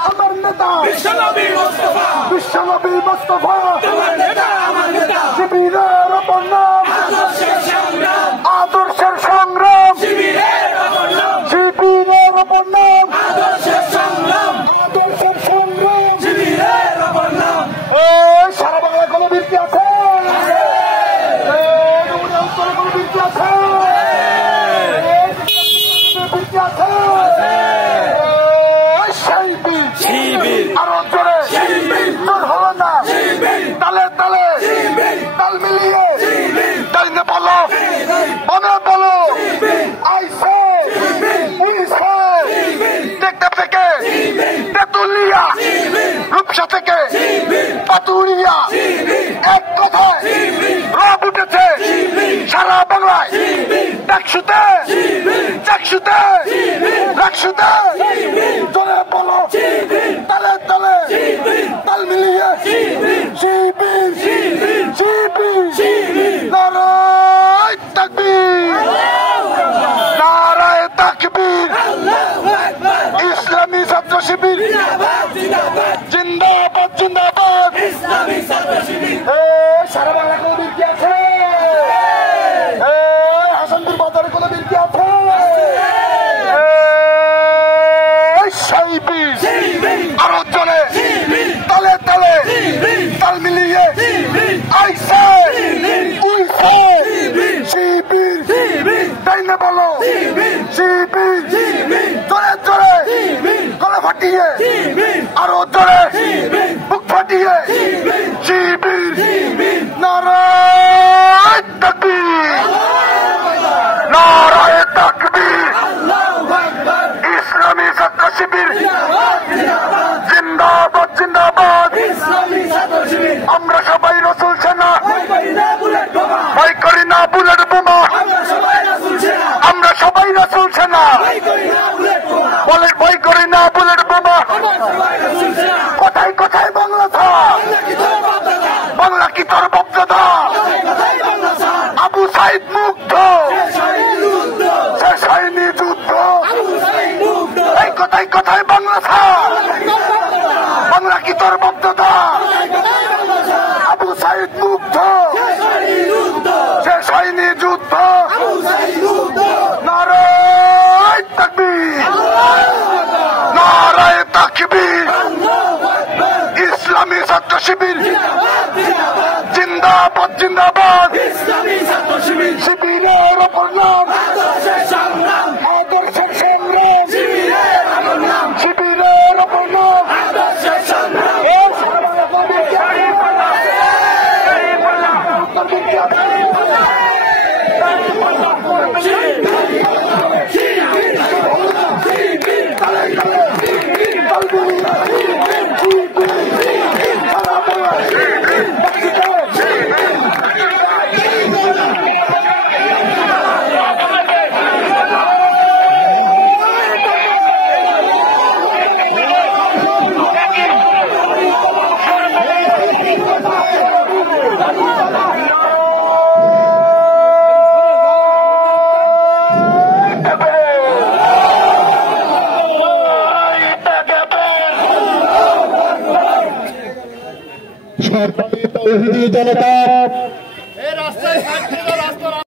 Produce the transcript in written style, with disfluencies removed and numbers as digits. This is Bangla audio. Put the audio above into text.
আমার নেতা বিশ্বনবী মুস্তাফা শিবিরের অপর নাম আদর্শের সংগ্রাম শিবিরের অপর নাম আদর্শের সংগ্রাম সারা বাংলায় কোনো বীরতি আছে কোনো বীরতি আছে আরো জোরে তোর হলো না তালে তালে তাল মিলিয়ে ডাইনে বলো মনে বলো আইসে উইসে টেকটা থেকে তেতুলিয়া রূপসা থেকে পাতুরিয়া এক কথায় রব উঠেছে সারা বাংলায় ডাকসুতে চাকসুতে রাকসুতে জোরে বলো তালে তালে তাল মিলিয়ে নারায় তাকবীর নারায় তাকবীর ইসলামী ছাত্র শিবির জিন্দাবাদ জিন্দাবাদ সারা বাংলা কোনো বীর কি আছে হাসানপুর বাজারে কোনো বীর কি আছে আরো চলে তালে তালে তাল মিলিয়ে আইসে উইসে শিবির ডাইনে বলো শিবির জোরে জোরে গলা ফাটিয়ে আরো জোরে বুক ফাটিয়ে শিবির নারায় তাকবীর নারায় তাকবীর ইসলামী ছাত্র শিবির জিন্দাবাদ জিন্দাবাদ আমরা সবাই রসুল সেনা ভয় করি না বুলেট বোমা আমরা সবাই রসুল সেনা বলে ভয় করি না বুলেট বোমা কোথায় কোথায় বাংলা থা বাংলা কি তোর বক্তৃতা আবু সাইদ মুগ্ধ শেষ হয়নি যুদ্ধ এই কোথায় কোথায় বাংলা থা বাংলা কি তোর বক্তৃতা আবু সাইদ মুগ্ধ শেষ হয়নি যুদ্ধ নারায় তাকবীর নারায় তাকবীর ইসলামী ছাত্র শিবির জিন্দাবাদ জিন্দাবাদ শিবিরের অপর নাম আদর্শের সংগ্রাম শিবিরের অপর নাম আদর্শের সংগ্রাম সরকারি তৌহিদি জনতা